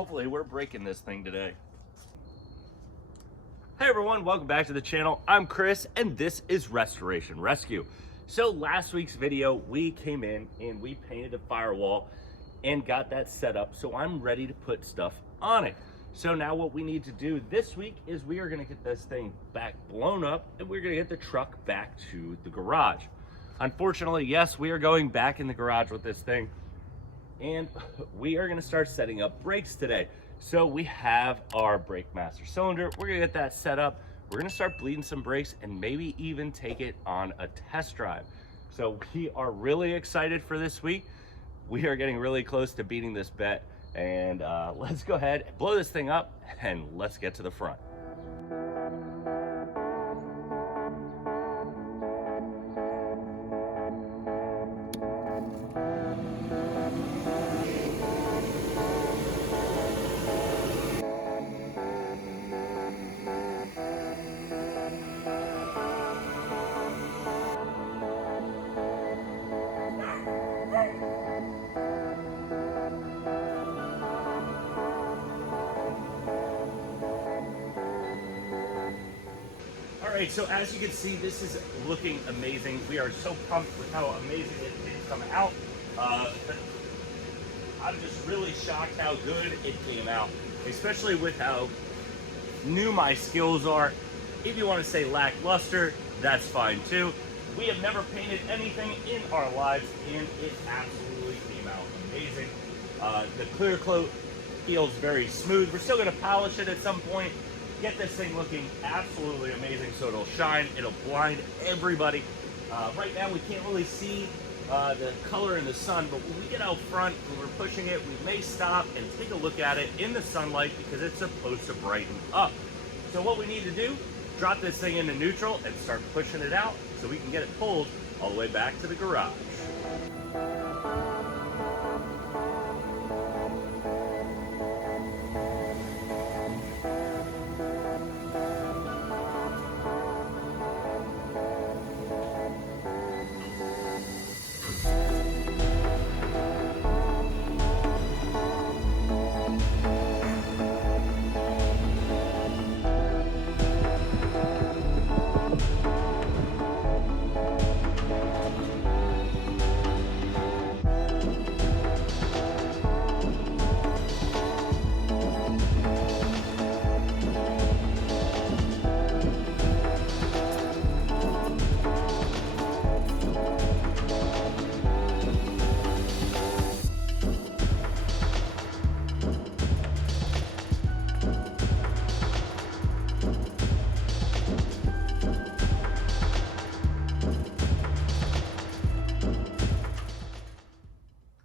Hopefully we're breaking this thing today. Hey everyone, welcome back to the channel. I'm Chris and this is Restoration Rescue. So last week's video, we came in and we painted a firewall and got that set up. So I'm ready to put stuff on it. So now what we need to do this week is we are gonna get this thing back blown up and we're gonna get the truck back to the garage. Unfortunately, yes, we are going back in the garage with this thing and we are gonna start setting up brakes today. So we have our brake master cylinder. We're gonna get that set up. We're gonna start bleeding some brakes and maybe even take it on a test drive. So we are really excited for this week. We are getting really close to beating this bet. And let's go ahead and blow this thing up and let's get to the front. All right, so as you can see, this is looking amazing. We are so pumped with how amazing it did come out. I'm just really shocked how good it came out, especially with how new my skills are. If you want to say lackluster, that's fine too. We have never painted anything in our lives, and it absolutely came out amazing. The clear coat feels very smooth. We're still going to polish it at some point. Get this thing looking absolutely amazing so it'll shine, it'll blind everybody. Right now we can't really see the color in the sun, but when we get out front and we're pushing it, we may stop and take a look at it in the sunlight because it's supposed to brighten up. So what we need to do, drop this thing into neutral and start pushing it out so we can get it pulled all the way back to the garage.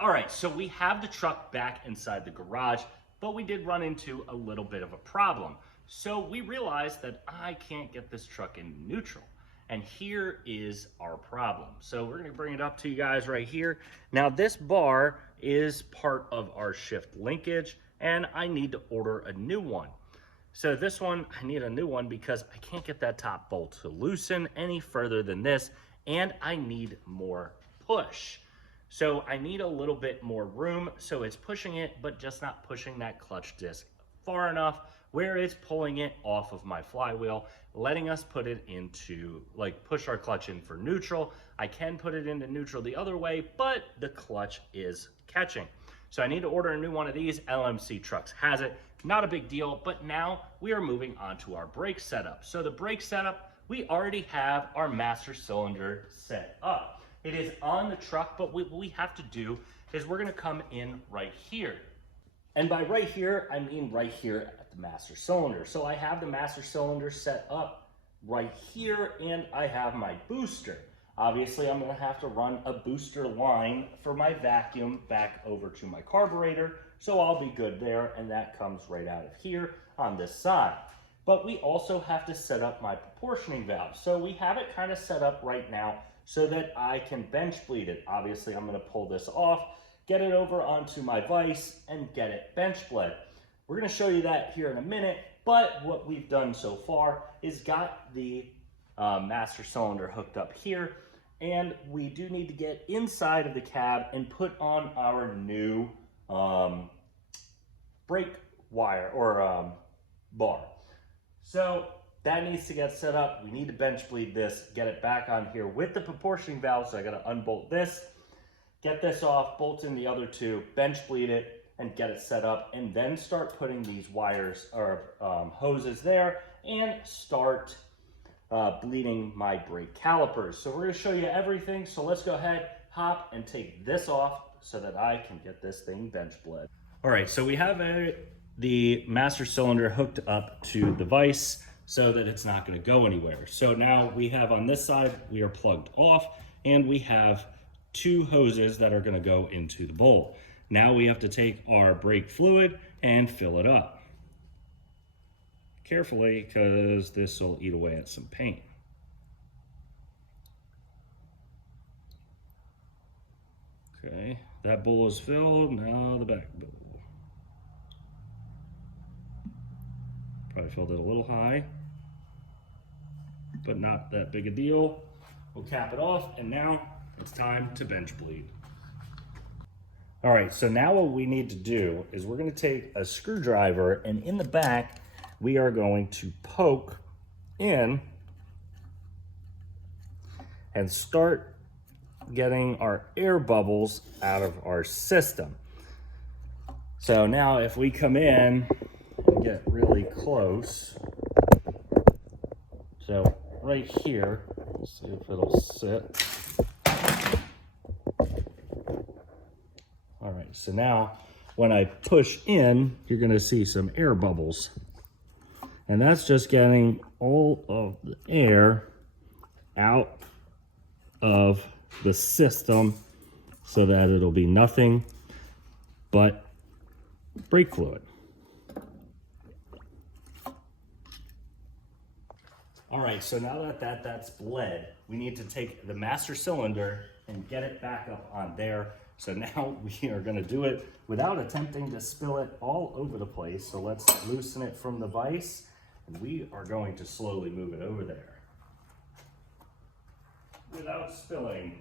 All right, so we have the truck back inside the garage, but we did run into a little bit of a problem. So we realized that I can't get this truck in neutral. And here is our problem. So we're gonna bring it up to you guys right here. Now this bar is part of our shift linkage and I need to order a new one. So this one, I need a new one because I can't get that top bolt to loosen any further than this, and I need more push. So I need a little bit more room, so it's pushing it, but just not pushing that clutch disc far enough where it's pulling it off of my flywheel, letting us put it into, like, push our clutch in for neutral. I can put it into neutral the other way, but the clutch is catching. So I need to order a new one of these. LMC Trucks has it. Not a big deal, but now we are moving on to our brake setup. So the brake setup, we already have our master cylinder set up. It is on the truck, but what we have to do is we're gonna come in right here. And by right here, I mean right here at the master cylinder. So I have the master cylinder set up right here and I have my booster. Obviously, I'm gonna have to run a booster line for my vacuum back over to my carburetor. So I'll be good there, and that comes right out of here on this side. But we also have to set up my proportioning valve. So we have it kind of set up right now so that I can bench bleed it. Obviously, I'm gonna pull this off, get it over onto my vise, and get it bench bled. We're gonna show you that here in a minute, but what we've done so far is got the master cylinder hooked up here, and we do need to get inside of the cab and put on our new brake wire or bar. So that needs to get set up. We need to bench bleed this, get it back on here with the proportioning valve. So I got to unbolt this, get this off, bolt in the other two, bench bleed it, and get it set up, and then start putting these wires or hoses there and start bleeding my brake calipers. So we're going to show you everything. So let's go ahead, hop, and take this off so that I can get this thing bench bled. All right, so we have the master cylinder hooked up to the vise so that it's not going to go anywhere. So now we have on this side, we are plugged off, and we have two hoses that are going to go into the bowl. Now we have to take our brake fluid and fill it up. Carefully, because this will eat away at some paint. Okay, that bowl is filled, now the back bowl. Probably filled it a little high, but not that big a deal. We'll cap it off, and now it's time to bench bleed. All right, so now what we need to do is we're gonna take a screwdriver, and in the back, we are going to poke in and start getting our air bubbles out of our system. So now if we come in and get really close, so right here, let's see if it'll sit. All right, so now when I push in, you're gonna see some air bubbles. And that's just getting all of the air out of the system so that it'll be nothing but brake fluid. All right, so now that that's bled, we need to take the master cylinder and get it back up on there. So now we are gonna do it without attempting to spill it all over the place. So let's loosen it from the vise, and we are going to slowly move it over there without spilling.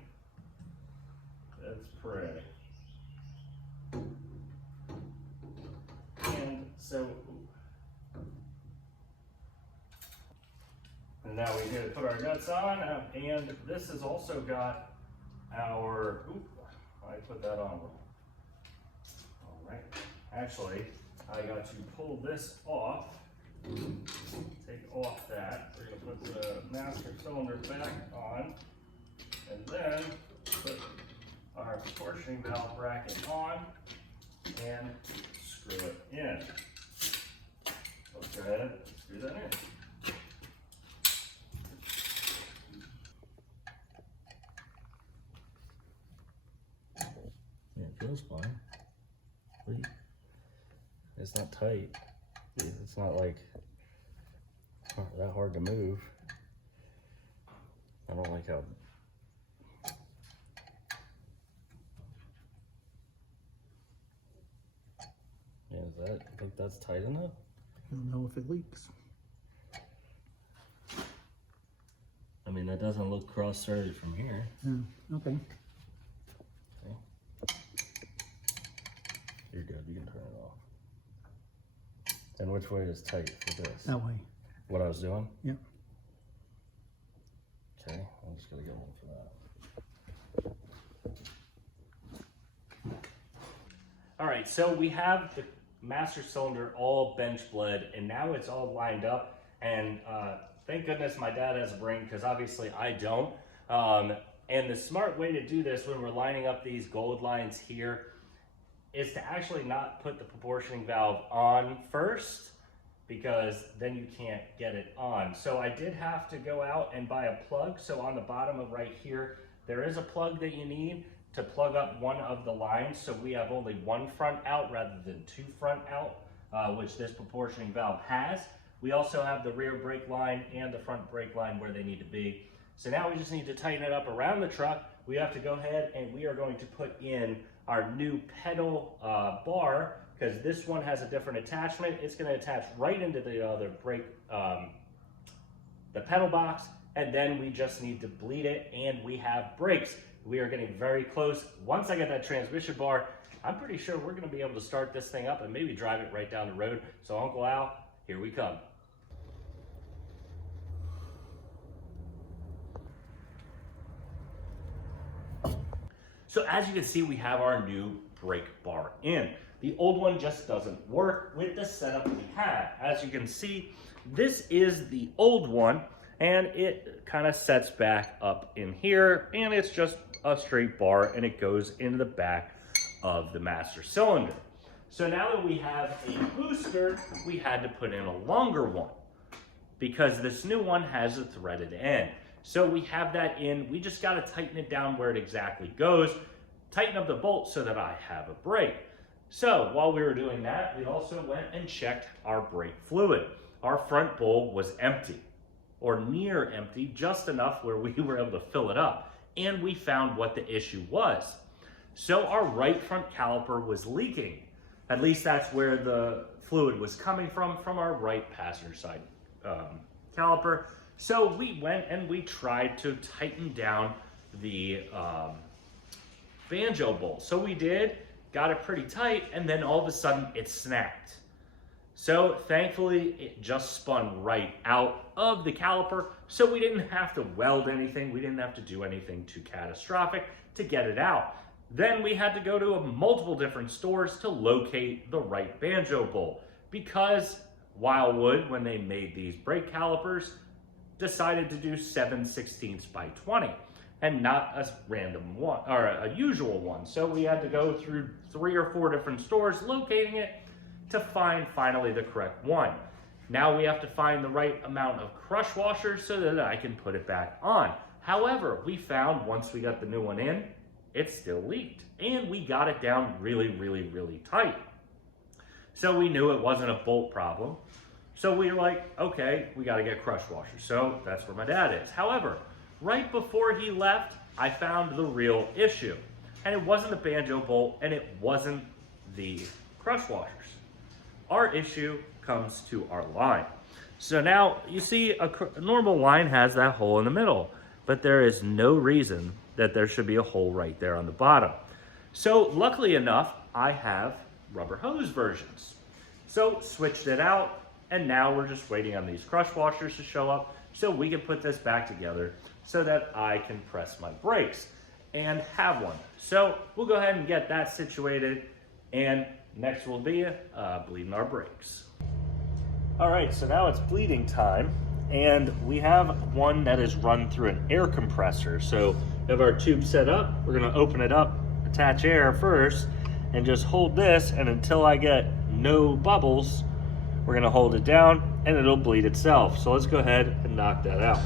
Let's pray. And so, and now we need to put our nuts on, and this has also got our, I put that on. All right, actually, I got to pull this off, take off that. We're gonna put the master cylinder back on, and then put our proportioning valve bracket on and screw it in. Let's go ahead and screw that in. Yeah, it feels fine. It's not tight. It's not like that hard to move. I don't like how. Yeah, I think that's tight enough? I don't know if it leaks. I mean, that doesn't look cross-threaded from here. Yeah, okay. Okay. You're good, you can turn it off. And which way is tight for this? That way. What I was doing? Yeah. Okay, I'm just gonna get one for that. All right, so we have the master cylinder all bench bled, and now it's all lined up. And thank goodness my dad has a brain, because obviously I don't. And the smart way to do this when we're lining up these gold lines here is to actually not put the proportioning valve on first, because then you can't get it on. So I did have to go out and buy a plug. So on the bottom of right here, there is a plug that you need to plug up one of the lines. So we have only one front out rather than two front out, which this proportioning valve has. We also have the rear brake line and the front brake line where they need to be. So now we just need to tighten it up around the truck. We have to go ahead and we are going to put in our new pedal bar, because this one has a different attachment. It's going to attach right into the other brake, the pedal box, and then we just need to bleed it, and we have brakes. We are getting very close. Once I get that transmission bar I'm pretty sure we're gonna be able to start this thing up and maybe drive it right down the road. So Uncle Al, here we come. So as you can see, we have our new brake bar in. The old one just doesn't work with the setup we had. As you can see, this is the old one, and it kind of sets back up in here, and it's just a straight bar, and it goes into the back of the master cylinder. So now that we have a booster, we had to put in a longer one because this new one has a threaded end. So we have that in, we just got to tighten it down where it exactly goes, tighten up the bolt so that I have a brake. So while we were doing that, we also went and checked our brake fluid. Our front bowl was empty, or near empty, just enough where we were able to fill it up. And we found what the issue was. So our right front caliper was leaking. At least that's where the fluid was coming from our right passenger side caliper. So we went and we tried to tighten down the banjo bolt. So we did, got it pretty tight, and then all of a sudden it snapped. So thankfully it just spun right out of the caliper, so we didn't have to weld anything, we didn't have to do anything too catastrophic to get it out. Then we had to go to multiple different stores to locate the right banjo bolt, because Wildwood, when they made these brake calipers, decided to do 7/16 by 20 and not a random one or a usual one. So we had to go through 3 or 4 different stores locating it to find finally the correct one. Now we have to find the right amount of crush washers so that I can put it back on. However, we found once we got the new one in, it still leaked, and we got it down really, really, really tight. So we knew it wasn't a bolt problem. So we were like, okay, we got to get crush washers. So that's where my dad is. However, right before he left, I found the real issue. And it wasn't the banjo bolt, and it wasn't the crush washers. Our issue comes to our line. So now you see a normal line has that hole in the middle, but there is no reason that there should be a hole right there on the bottom. So luckily enough, I have rubber hose versions. So switched it out, and now we're just waiting on these crush washers to show up so we can put this back together so that I can press my brakes and have one. So we'll go ahead and get that situated, and next will be bleeding our brakes. All right, so now it's bleeding time, and we have one that is run through an air compressor. So we have our tube set up. We're gonna open it up, attach air first, and just hold this, and until I get no bubbles, we're gonna hold it down and it'll bleed itself. So let's go ahead and knock that out.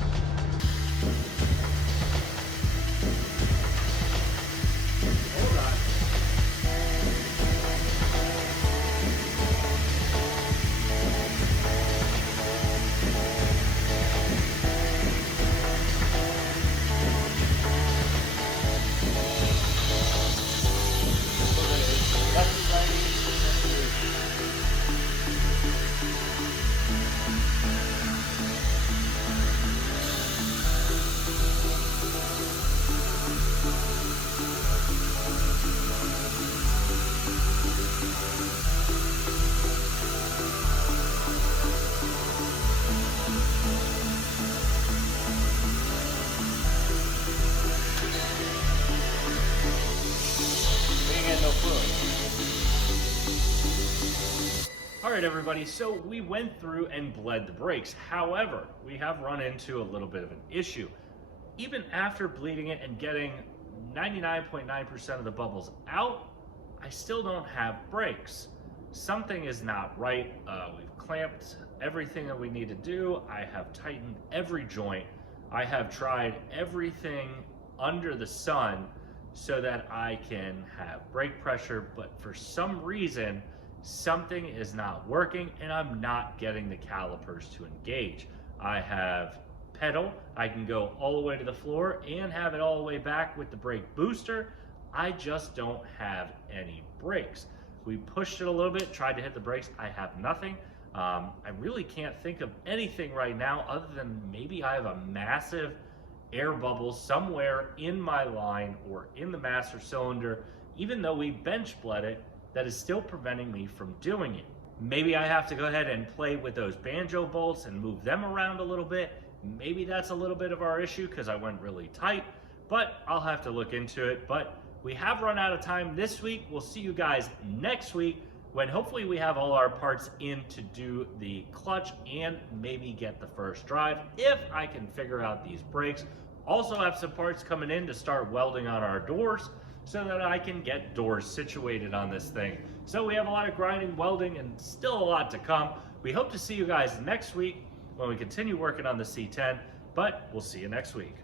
All right, everybody, so we went through and bled the brakes. However, we have run into a little bit of an issue. Even after bleeding it and getting 99.9% of the bubbles out, I still don't have brakes. Something is not right. We've clamped everything that we need to do. I have tightened every joint. I have tried everything under the sun so that I can have brake pressure, but for some reason, something is not working and I'm not getting the calipers to engage. I have pedal, I can go all the way to the floor and have it all the way back with the brake booster. I just don't have any brakes. We pushed it a little bit, tried to hit the brakes, I have nothing. I really can't think of anything right now other than maybe I have a massive air bubble somewhere in my line or in the master cylinder. even though we bench bled it, that is still preventing me from doing it. Maybe I have to go ahead and play with those banjo bolts and move them around a little bit. Maybe that's a little bit of our issue because I went really tight, but I'll have to look into it. But we have run out of time this week. We'll see you guys next week when hopefully we have all our parts in to do the clutch and maybe get the first drive if I can figure out these brakes. Also have some parts coming in to start welding on our doors so that I can get doors situated on this thing. So we have a lot of grinding, welding, and still a lot to come. We hope to see you guys next week when we continue working on the C10, but we'll see you next week.